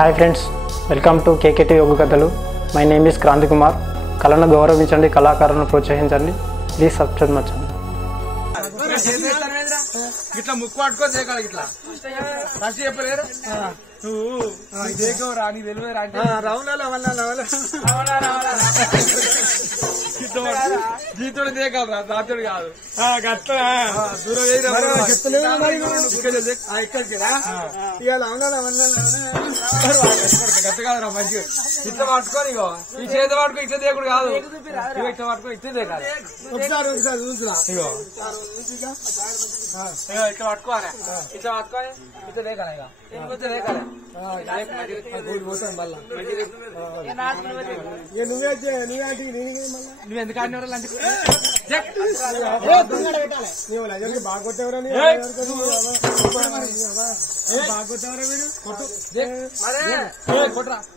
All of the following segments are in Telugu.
Hi friends, welcome to KKT Yoga కథలు. My name is Kranthi Kumar. కళను గౌరవించండి, కళాకారులను ప్రోత్సహించండి. Please subscribe my channel. ఇట్లా ముక్కు పట్టుకొని చేయగలరు ఇట్లా ఫస్ట్ చెప్పలేరు నువ్వు ఇదేకోరా నీకు తెలియదురా అంటే జీతుడు దేకలరా రాతుడు కాదు గట్ట కాదురా మంచిగా ఇట్లా పట్టుకొని ఇగో ఈ చేతి పట్టుకో ఇట్లా దేకుడు కాదు ఇట్లా పట్టుకొని ఇట్లా దేకాలి ఇగో ఇట్లా పట్టుకోవాలి ఇట్లా పట్టుకొని ఇట్లా దేకాలి ఇక ఇట్లా దేకాలి నువ్వు ఎందుకు ఆడినవరా లంచ్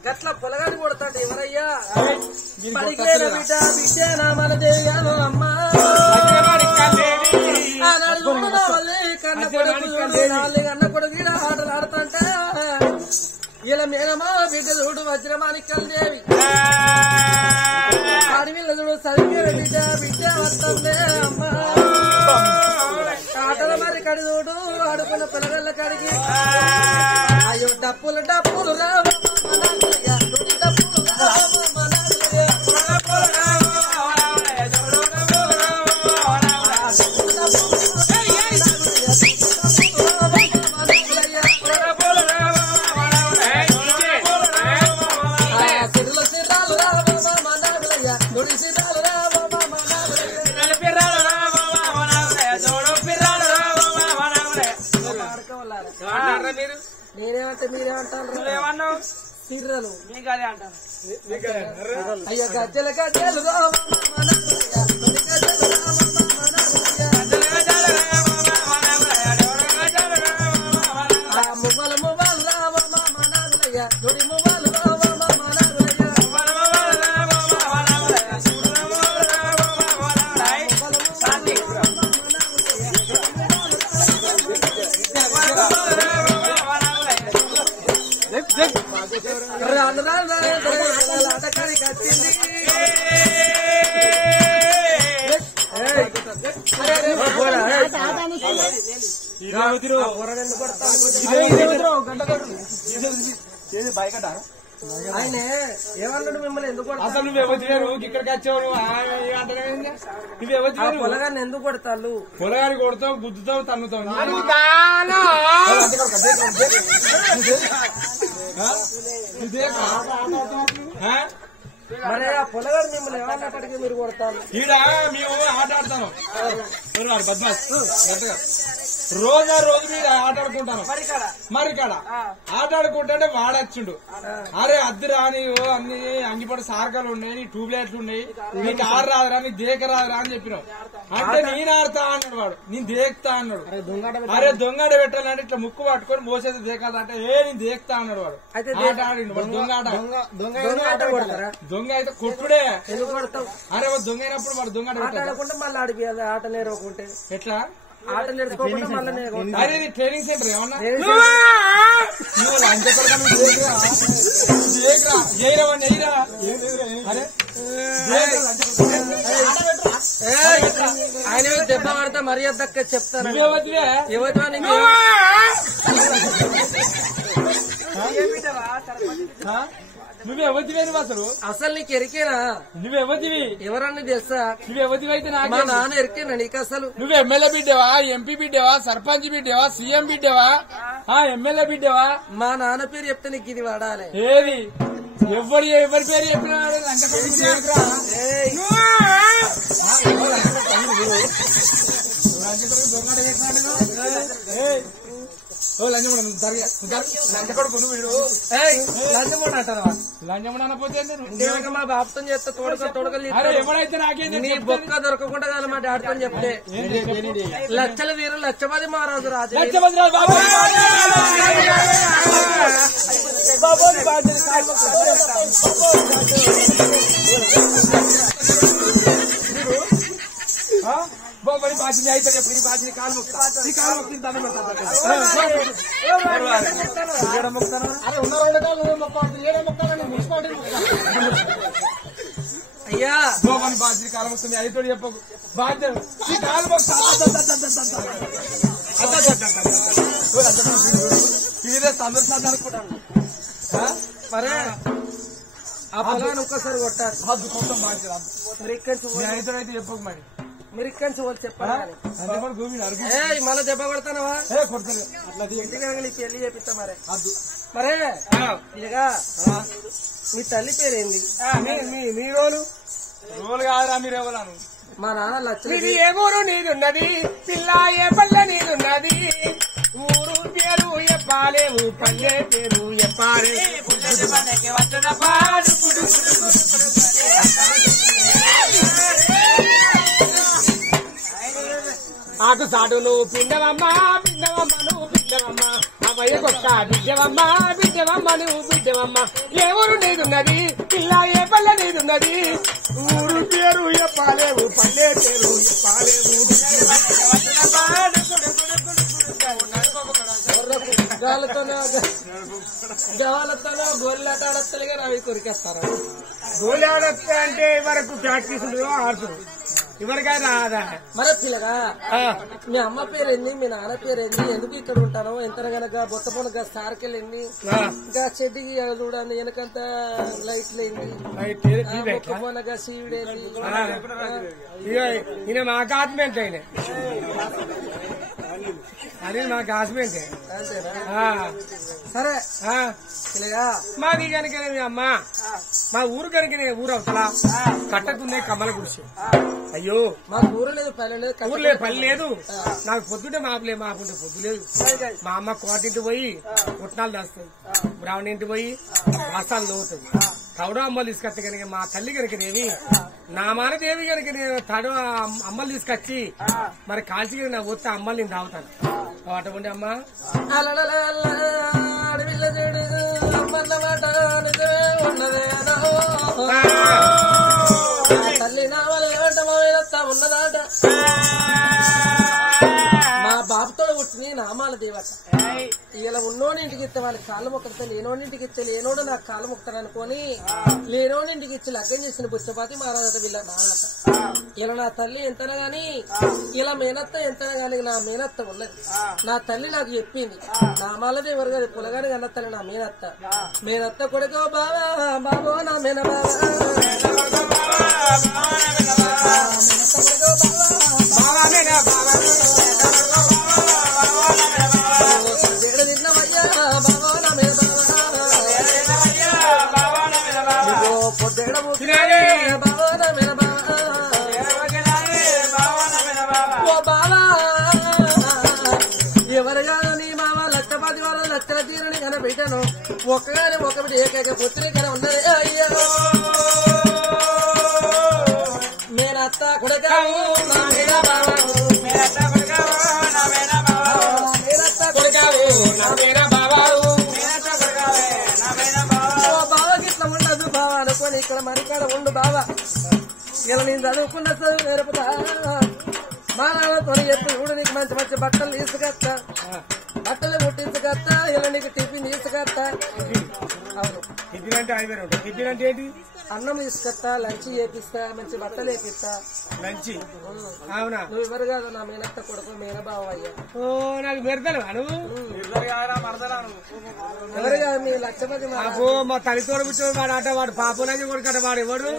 గట్ల పొలగాని కొడతాడు ఎవరయ్యా మన దేయాలో అమ్మా కన్న కొడుకు ఆటలు ఆడుతుంటే ఇలా మేనమా బిడ్డ చూడు వజ్రమాణిక్యం దేవి అడవిల్ల చూడు సరిగ్గా బిడ్డ బిడ్డ వస్తుంది అమ్మా ఆటల మరి కడి చూడు ఆడుకున్న పిల్లగల్ల కడిగి అయ్యో డప్పులు డప్పులు రావు నేనేమంటే మీరేమంటారు సిర్రలు మీకదే అంటారు అయ్యో గజ్జల గజ్జలు మువ్వలు మువ్వలు రావమ్మ మనాలయ్య దొడి మువ్వలు రావమ్మ అటకానికి వచ్చింది ఆయన ఏమన్నాడు మిమ్మల్ని ఎందుకు అసలు నువ్వెవరు ఇక్కడికి వచ్చావు నువ్వెవరు పొలగాన్ని ఎందుకు కొడతాళ్ళు పొలగాని కొడతావు గుద్దుతావు తన్నుతావు మరి ఆ పొలగాడు మిమ్మల్ని ఎవరిని అక్కడికి మీరు కొడతారు ఈడ మేము ఆట ఆడతాను బద్మాస్ రోజు మీద ఆట ఆడుకుంటాను మరి కాడ ఆట ఆడుకుంటే వాడచ్చుండు అరే అద్దె రాని అన్ని అంగిపడి సార్కాలు ఉన్నాయి నీ ట్యూబ్ లైట్లు ఉన్నాయి నీకు ఆడ రాదురా నీకు దేక రాదురా అని చెప్పినావు అంటే నేను ఆడతా అన్నాడు వాడు నేను దేక్తా అన్నాడు అరే దొంగ పెట్టాలంటే ఇట్లా ముక్కు పట్టుకొని మోసేది దేకాలంటే నేను దేక్తా అన్నాడు వాడు ఆట ఆడిండు వాడు దొంగ అయితే కొట్టుడే అరే దొంగ అయినప్పుడు వాడు దొంగ ఆడుకుంటే మళ్ళీ ఆడిపోయాలి ఆట నేర్వకుంటే ఎట్లా ఆట నేర్చుకోకుండా మళ్ళీ అరే ఇది ట్రైనింగ్ సెంటర్ ఏమన్నా ఆయన దెబ్బ పడితే మర్యాద దక్క చెప్తాను నువ్వెవతివి అసలు అసలు నీకు ఎరికేనా నువ్వెవతివి ఎవరన్నా తెలుసా నువ్వెవతివి అయితే మా నాన్న ఎరికేనా నీకు అసలు నువ్వు ఎమ్మెల్యే బిడ్డవా ఎంపీ బిడ్డవా సర్పంచ్ బిడ్డవా సీఎం బిడ్డవా ఎమ్మెల్యే బిడ్డవా మా నాన్న పేరు చెప్తే నీకు ఇది వాడాలి ఏది ఎవరి పేరు చెప్పిన మా బాబుతో చేస్తే తోడకలు ఎవరైతే నాకేంటి నీ బొక్క దొరకకుండా కదా మా డాడీతో చెప్తే లక్షల వీరు లక్షపది మహారాజు రాజు పని బాధ్యత అయితే చెప్పు నీ బాధ్యత కాలు మొక్కుతా ఈ కాలు మొక్కి దండం పెడతాను అరే ఉన్న 2 కాళ్ళు మొక్కాలి ఏడే మొక్కాలని మున్సిపాలిటీ అయ్యా పని బాధ్యత కాలు మొక్కుతుంది అయితే చెప్పకు బాధ్యత ఈ కాలు మొక్తా ఇదే సందర్శనం అనుకుంటాను మరే ఆ పొలాన్ని ఒక్కసారి కొట్టారు హద్దు కోసం బాధ్యత మీరు ఇక్కడి అయితే చెప్పకు మరి మీరు ఇక్కడి నుంచి వాళ్ళు చెప్పాలి భూమి అడుగు మళ్ళీ దెబ్బ కొడతానవా కొడతాను అట్లా ఇంటికి పెళ్లి చేపిస్తా మరే హద్దు మరే ఇదిగా మీ తల్లి పేరేంది మీ రోలు కాదురా మీరు ఎవరాను మా నాన్న లక్షలు ఇది ఏ ఊరు నీదున్నది పిల్ల ఏ పల్లె నీదున్నది ఊరు పేరు ఎప్పాలేవు పల్లె పేరు ఎప్పాలే ఆకు సాటు నువ్వు పిండవమ్మా నువ్వు పిండవమ్మా అవయ్య కొత్త బిడ్డవమ్మా నువ్వు బిడ్డవమ్మా ఏ ఊరు నీదున్నది పిల్ల ఏ పల్లె నీదున్నది ఊరు పేరు ఎప్పాలేవు పల్లె పేరు ఎప్పాలేవు దేవాలతోనో గోళ్ళతో ఆడతలుగా అవి కొరికేస్తారు గోళీ ఆడొస్తా అంటే వరకు ప్రాక్టీస్ ఆడుతున్నారు ఎవరికైనా రాదా మరే పిల్లగా మీ అమ్మ పేరేంది మీ నాన్న పేరేంది ఎందుకు ఇక్కడ ఉంటాను ఎంత గనక బొత్తపోన సార్కెళ్ళి ఇంకా చెడ్డికి చూడండి వెనకంత లైట్లు ఏంది బొత్తపోనగా శివుడేంది ఈయన మా కాస్మెంట్ అయిన అది మా కాస్మెంట్ సరే పిల్లగా మాది కనుక మీ అమ్మ మా ఊరు కనుక ఊరు అవతలా కట్టకుందే కమ్మల గుడిసి అయ్యో మా ఊరు లేదు పల్లె లేదు ఊరు లేదు పని లేదు నాకు పొద్దుంటే మాపుంటే పొద్దు లేదు మా అమ్మ కోటింటి పోయి పుట్నాలు దాస్తాయి బ్రాహ్మణి పోయి వాసాలు లోవుతుంది తౌడ అమ్మలు తీసుకొస్తే కనుక మా తల్లి కనుకనేవి నా మానదేవి కనుక నేను తడు అమ్మలు తీసుకొచ్చి మరి కాల్చి కనుక నా వస్తే అమ్మలు నేను తాగుతాను అటువంటి అమ్మ అడవిలో అమ్మన్నమాట నిజమే ఉన్నదేనా తల్లి నా వల్ల ఉన్నదాట మా బాబుతో పుట్టిన నామాల దేవత ఇలా ఉన్నోని ఇంటికి ఇస్తే వాళ్ళకి కాళ్ళు మొక్కడితే లేనోని ఇంటికి ఇస్తే లేనోడు నాకు కాళ్ళు మొక్కుతాను అనుకోని లేనోని ఇంటికి ఇచ్చి లగ్గం చేసిన బుచ్చపాతి మహారాజట వీళ్ళ నాన్నట ఇలా నా తల్లి ఎంతనా గాని ఇలా మేనత్త ఎంతనా గాని నా మేనత్త ఉన్నది నా తల్లి నాకు చెప్పింది నామాలది ఎవరు కాదు పులగాని కన్న తల్లి నా మేనత్త కొడుకో బావా బాబో నా మేన పెట్టాను ఒక్కగానే ఒకటి ఏకైక పుత్రికనే ఉన్నది అయ్యో మేనత్త కొడుకావు బావకి ఇట్లా ఉండదు బావ అనుకోని ఇక్కడ మరికాడ ఉండు బావ ఇలా నేను చదువుకున్న చదువు నేర్పుతా మా నాన్నతో చెప్పి ఇప్పుడు నీకు మంచి మంచి బట్టలు తీసుకొస్తా బట్టలు కుట్టించుకొస్తా ఇలా నీకు టిఫిన్ తీసుకొస్తా అవును టిఫిన్ అంటే 5 ఉంటాయి టిఫిన్ అంటే ఏంటి అన్నం తీసుకొస్తా లంచ్ చేపిస్తా మంచి బట్టలు వేపిస్తా లంచ్ అవునా నువ్వు ఎవరు కాదు నా మేనత్త కొడుకు మేనబావ అయ్యా ఓ నాకు మెరదలు నువ్వు ఎవరు కాదు మీ లక్షపతి మా తల్లితోడు కూర్చొని వాడు ఆట వాడు పాపలంజ కొడుకట వాడు ఎవడు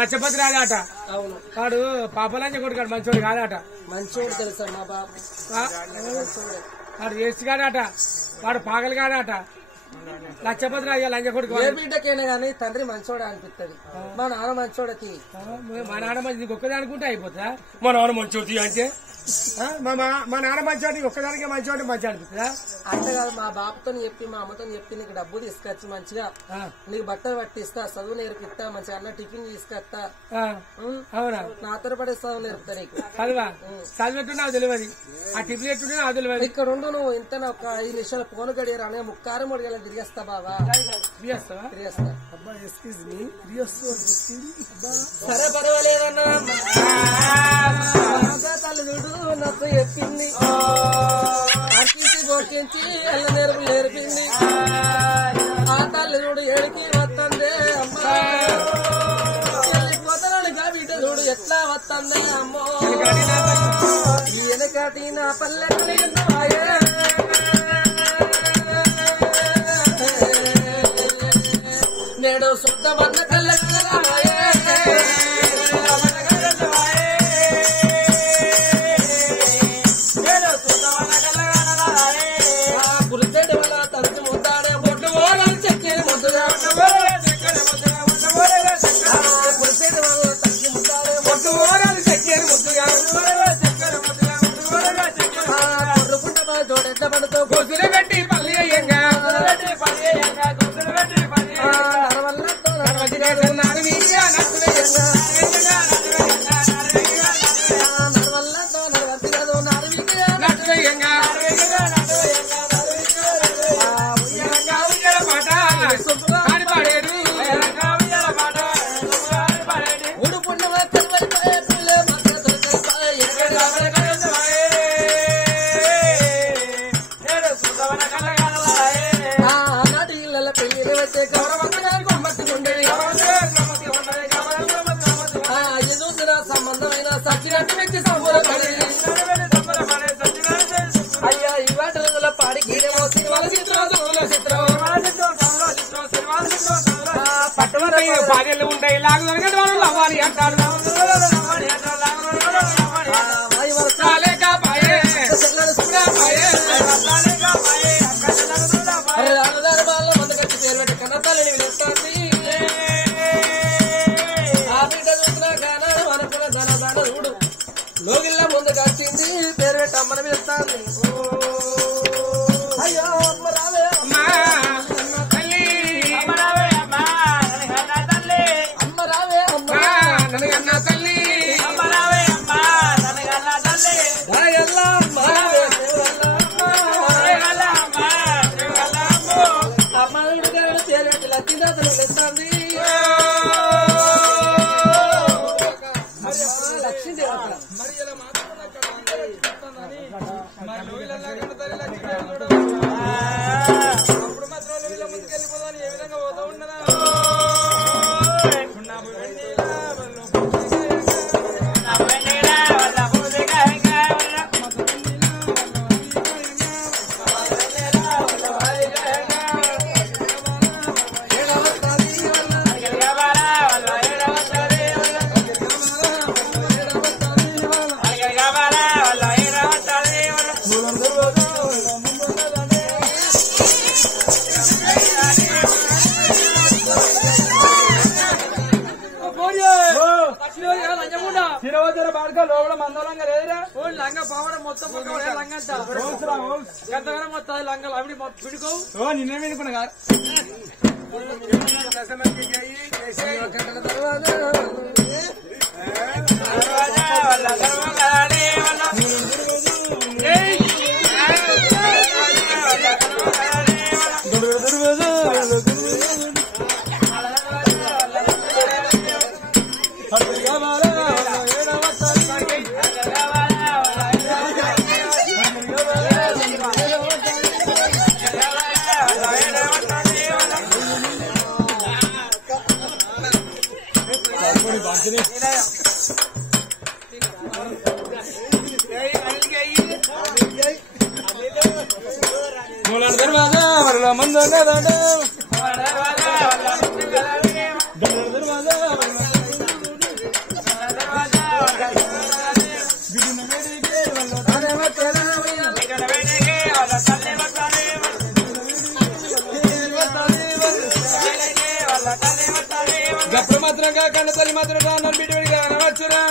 లక్షపతి రాదాట అవును వాడు పాపలంజ కొడుకాడు మంచోడు కాదాట మంచోడు తెలుసా మా బాబు మంచోడు వాడు వేస్ట్ కాదాట వాడు పాగలు కాదాట లక్షపతి రాజా లంజ కొడుకు ఏ బిడ్డకైనా గానీ తండ్రి మంచోడే అనిపిస్తుంది మా నాన్న మంచోడకి మా నాన్న మంచి ఒక్కదే అనుకుంటే అయిపోతుందా మా నాన్న మంచోటి అంటే మా నాన్న మంచోటి ఒక్కదానికే మంచోటి మంచి అనిపిస్తుందా అంటే కాదు మా బాబుతో చెప్పి మా అమ్మతో చెప్పి నీకు డబ్బు తీసుకొచ్చి మంచిగా నీకు బట్టలు పట్టిస్తా చదువు నేర్పిస్తా మంచిగా అన్న టిఫిన్ తీసుకొస్తా అవునా నాతో పడే చదువు నేర్పుతా నీకు చదువా చదివెట్టు నాకు తెలియదు ఆ టిఫిన్ ఎట్టుంటే నాకు తెలియదు ఇక్కడ ఉండు నువ్వు ఇంత ఒక 5 నిమిషాలు ఫోన్ గడియారు అనగా 3-6 గల తిరిగేస్తా బావా బిఎస్తా తిరిగేస్తా అబ్బా ఎక్స్క్యూజ్ మీ రియస్సు సరే పర్వాలేదన్నా తల్లి చూడు నచ్చ ఎత్తింది అట్టించి గొట్టించి ఎల్ల నేర్పు నేర్పింది ఆ తల్లి చూడు ఏడికి వస్తుంది అమ్మా వెళ్ళిపోతాను బిడ్డ చూడు ఎట్లా వస్తుంది అమ్మో వెనకటి నా పల్లె నేడు శుద్ధమన్న కళ్ళ పులితేడు వల్ల తరచు ముద్దాడే బొడ్డు ఓడలు చెక్కేది ముద్దుగా పులితేడు వల్ల తరచు ముద్దాడే బొడ్డు ఓడలు చెక్కేది ముద్దుగా కొడుకుంట జోడెట్ల పడుతూ గొసులు పెట్టి పల్లి అయ్యంగా నరవల్లతో నరవల్లతో సంబంధమైన సచ్చినట్టు వ్యక్తి అయ్యా ఇవాటి రోజుల పాడి గీడమో సినిమాల చిత్రం పట్టణ భార్యలు ఉంటాయి లాగు వాళ్ళు అవ్వాలి అంటారు కన్నతల్లిని పిలుస్తుంది ఆ బిడ్డ చూసినా గానా అనుకున్న ధన ధనుడు లోగిల్ల ముందుకు వచ్చింది పేరు పెట్టి అమ్మని పిలుస్తుంది అయ్యో అమ్మ రావే అమ్మ తల్లి అమ్మ రావే అమ్మ అమ్మ రావే అమ్మ నన్ను తల్లి అమ్మ రావే అమ్మ నన్ను తల్లి రాయల్లా అమ్మ రావే అమ్మాయిడు గారు తేలిటి లక్ష్మీదాతను వెళ్తాంది లక్ష్మీ దేవత మరి ఇలా అప్పుడు మాత్రం వీళ్ళ ముందుకెళ్ళిపోదాని ఏ విధంగా పోతా ఉన్నదా తిరవద్దర బాడక లోపల మందలంగా లేదురా లంగ పావడం మొత్తం లంగంట గంతగానే మొత్తం లంగలు అవి పిడుకో నిన్నే వినుకున్నా కాదు గప్పుడు మాత్రంగా కన్న తల్లి మాత్రం నన్ను బిడ్డగా అనవచ్చురా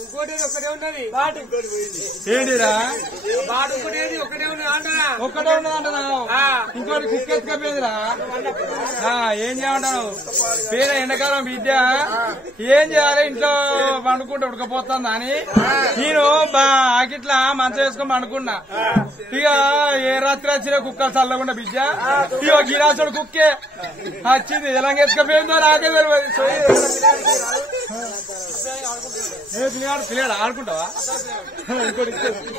ఇంకోటి ఒకటి ఉన్నది ఏంటిరా బాడు ఒకటే ఉన్నది అంటారా ఒక్కటే ఉన్నదంటున్నావు ఇంకోటి కుక్క ఎత్తుకపోయిందిరా ఏం చేయమంటావు పేద ఎండాకాలం బిడ్డ ఏం చేయాలి ఇంట్లో పండుకుంటే ఉడకపోతుందా అని నేను ఆకిట్లా మంచం వేసుకొని పండుకున్నా ఇక ఏ రాత్రి వచ్చినా కుక్క చల్లకుండా బిడ్డ ఇక గిలాసుడు కుక్కే వచ్చింది ఎలా ఎత్తుకపోయిందో నాకే తెలియదు పిల్లాడు ఆడుకుంటావా ఇంకోటి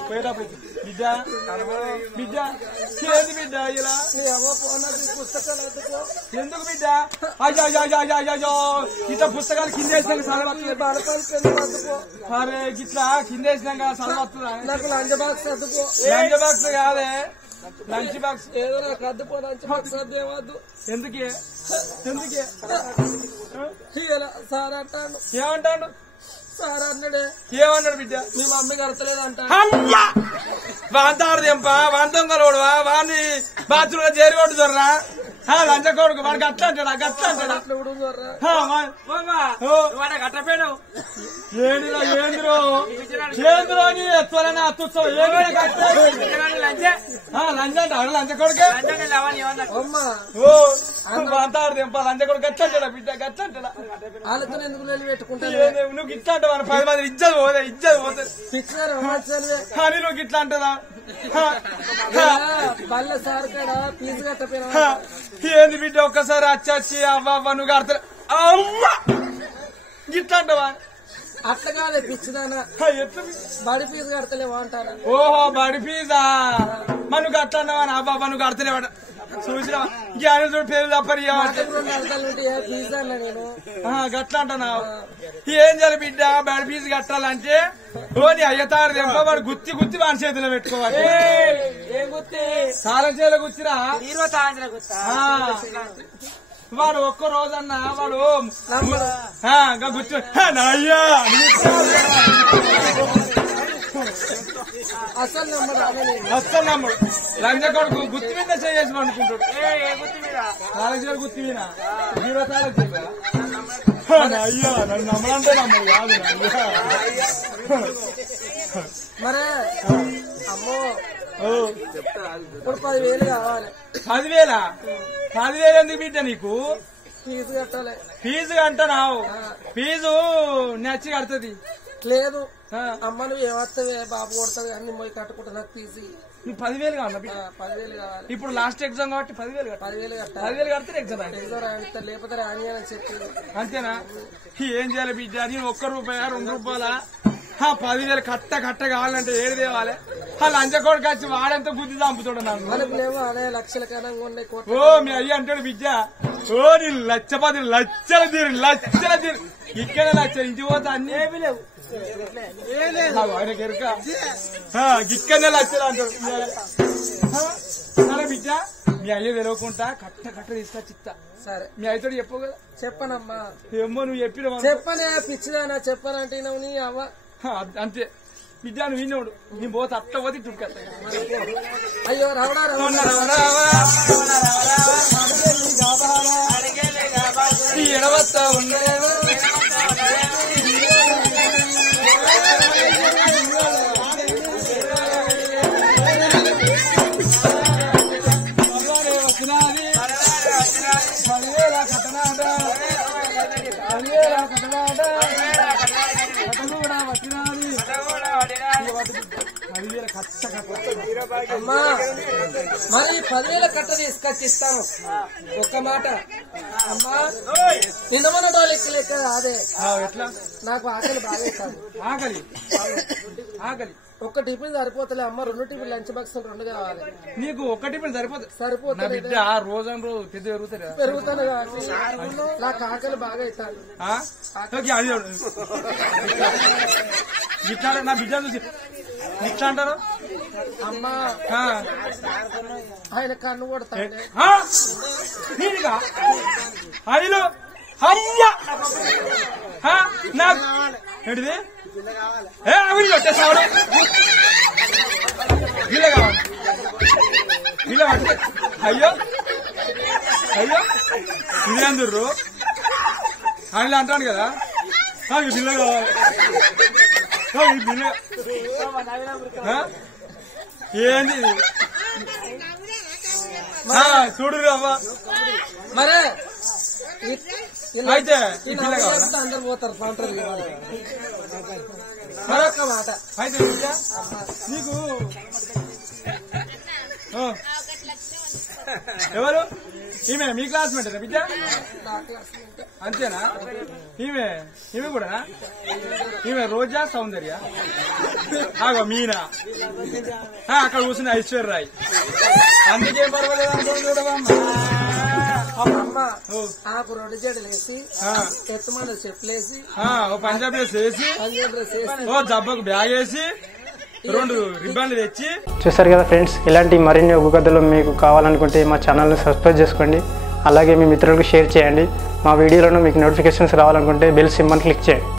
పోయేటప్పుడు బిడ్డ బిడ్డ ఏంది బిడ్డ ఇలా ఎందుకు బిడ్డ అయ్యో అయ్యో ఇట్లా పుస్తకాలు కింద వేసినాక అరే ఇట్లా కింద వేసినాక చదవస్తుందా నాకు లంచ్ బాక్స్ అద్దుకో లంచ్ బాక్స్ కాదే లంచ్ బాక్స్ ఏదో నాకు అద్దుకో లంచ్ బాక్స్ అద్దేవద్దు ఎందుకే సార్ అంటాడు ఏమంటాడు సార్ అన్నాడే ఏమన్నాడు బిడ్డ మీ మమ్మీ కడతలేదు అంట వాంతాడు తెంపా వాంతంగలోడువా వాడిని బాత్రూమ్ లో చేరి కొట్టు దొర్రా లంచ కొడుకు వాడికి అట్లా అంటాడా కట్టపోయాడు ఏంద్రో ఏంద్రో అని ఎత్తువలన్నా అత్తుస్తావు ఏమైనా కట్టే లంచ అంటాడు లంచ కొడుకే వాంతాడు తెంపా లంచ కొడుకు గట్ల అంటాడా బిడ్డ గట్ల అంటాడా వాళ్ళతో ఎందుకు పెట్టుకుంటా నువ్వు ఇట్లా అంటావు 10 మంది ఇజ్జత్ పోతే కానీ నువ్వు ఇట్లా అంటదా బల్ల సార్ కాడ ఫీజు కట్టపోయినా ఏంది బిడ్డ ఒక్కసారి వచ్చి అవ్వ నువ్వు కడతా అమ్మా గిట్లా అంటావా అట్లా కాదే పిచ్చిదానా బడి ఫీజు కడతలేవా అంటారా ఓహో బడి ఫీజా మనకు అట్లా అన్నావా అవ్వ నువ్వు కడతలేవాడ చూసినా జ్ఞానుడు పేరు తప్పని ఫీజు అన్నా నేను గట్లా అంటున్నావు ఏం చేయాలి బిడ్డ బడి ఫీజు కట్టాలంటే ఓని అయ్యతారు తెంప వాడు గుత్తి వాడి చేతిలో పెట్టుకోవాలి ఏం గుత్తి సారం చేతిలో గుచ్చిరా వాడు ఒక్క రోజన్నా వాడు గుర్తు అయ్యా అస్సలు నమ్మడు లంచ కొడుకు గుత్తి మీద చేసి అనుకుంటాడు కాలేజీ గుత్తి మీద 0 తారీఖు అయ్యా నన్ను నమ్మడంటే నమ్మడు కాదు మరే అమ్మో ఇప్పుడు 10,000 కావాలి 10,000 ఎందుకు బిడ్డ నీకు ఫీజు కట్టాలి ఫీజు అంటున్నావు ఫీజు నచ్చి కడుతుంది లేదు అమ్మ నువ్వు ఏమవుతావే బాబు కొడుతుంది అన్ని మొయ్యి కట్టుకుంటా నాకు ఫీజు నువ్వు 10,000 కావాలి 10,000 కావాలి ఇప్పుడు లాస్ట్ ఎగ్జామ్ కాబట్టి 10,000 కట్టాలి 10,000 కడితే ఎగ్జామ్ రాయిస్తారు లేకపోతే రాని అని చెప్పి అంతేనా ఏం చేయాలి బిడ్డ నేను ₹1 2 రూపాయల 10,000 కట్ట కావాలంటే ఏడు తేవాలి లంచ కొడుకు వచ్చి వాడంతా గుద్ది చంపుతాడు నాకు మనకు లేవు అదే లక్షల కనంగా ఉన్నాయి ఓ మీ అయ్య అంటాడు బిడ్డ ఓ నేను లక్షల తీరు ఇక్కడ లక్షలు ఇంటి పోతే అన్ని ఏమీ లేవు ఆయనకి ఎరుక ఇక్కడనే లక్షలు అంటాడు సరే బిడ్డ మీ అయ్య తెలవకుండా కట్ట తీసుకొచ్చి ఇస్తా సరే మీ అయ్యతో చెప్పవు కదా చెప్పనమ్మా ఏమో నువ్వు చెప్పిన చెప్పనే పిచ్చిదానా చెప్పనంటే నీ అవ్వ అంతే బిడ్డ నువ్వు విన్నోడు నీ పోతే అట్ట పోతే టుక్కెత్తా అయ్యో రవడా ఎడవస్తా ఉండేవా అమ్మా మరి 10,000 కట్ట తీసుకొచ్చి ఇస్తాను ఒక్క మాట అమ్మా నిన్న మన లెక్క అదే ఎట్లా నాకు ఆకలి బాగా ఆకలి ఒక్క టిఫిన్ సరిపోతలే అమ్మ 2 టిఫిన్ లంచ్ బాక్స్ 2 కావాలి నీకు ఒక్క టిఫిన్ సరిపోతుంది బిడ్డ రోజు పెద్ద పెరుగుతాను కాబట్టి నాకు ఆకలి బాగా అవుతాను ఇట్లా నా బిడ్డ చూసి ఇట్లా అంటారు అమ్మా ఆయన కన్ను కొడతాడు నీదిగా అయ్యలో అమ్మా నాకు ఏంటిది అవి కొట్టేసాడు వీళ్ళ కావాలి వీళ్ళ అయ్యో ఇది అందరు ఆయన అంటాను కదా నాకు పిల్ల కావాలి ఏంది చూడు అవ్వ మరే అయితే అందరు పోతారు పంటలు మరొక మాట అయితే నీకు ఎవరు ఈమె మీ క్లాస్మేట్ విద్య అంతేనా ఈమె కూడా ఈమె రోజా సౌందర్య ఆగో మీనా అక్కడ కూర్చుని ఐశ్వర్యరాయ్ అందుకేం పర్వాలేదు అనుకోండి చూడవమ్మా అమ్మ ఆకు రెండు జడలు వేసి ఎత్తమని చెప్పులేసి ఓ పంజాబ్ డ్రెస్ వేసి పంజాబ్ డ్రెస్ వేసి ఓ జబ్బకు బ్యాగ్ వేసి 2 రిబ్బన్లు తెచ్చి చూసారు కదా ఫ్రెండ్స్, ఇలాంటి మరిన్ని ఒగ్గు కథలు మీకు కావాలనుకుంటే మా ఛానల్ని సబ్స్క్రైబ్ చేసుకోండి. అలాగే మీ మిత్రులకు షేర్ చేయండి. మా వీడియోలను మీకు నోటిఫికేషన్స్ రావాలనుకుంటే బెల్ సింబల్ క్లిక్ చేయండి.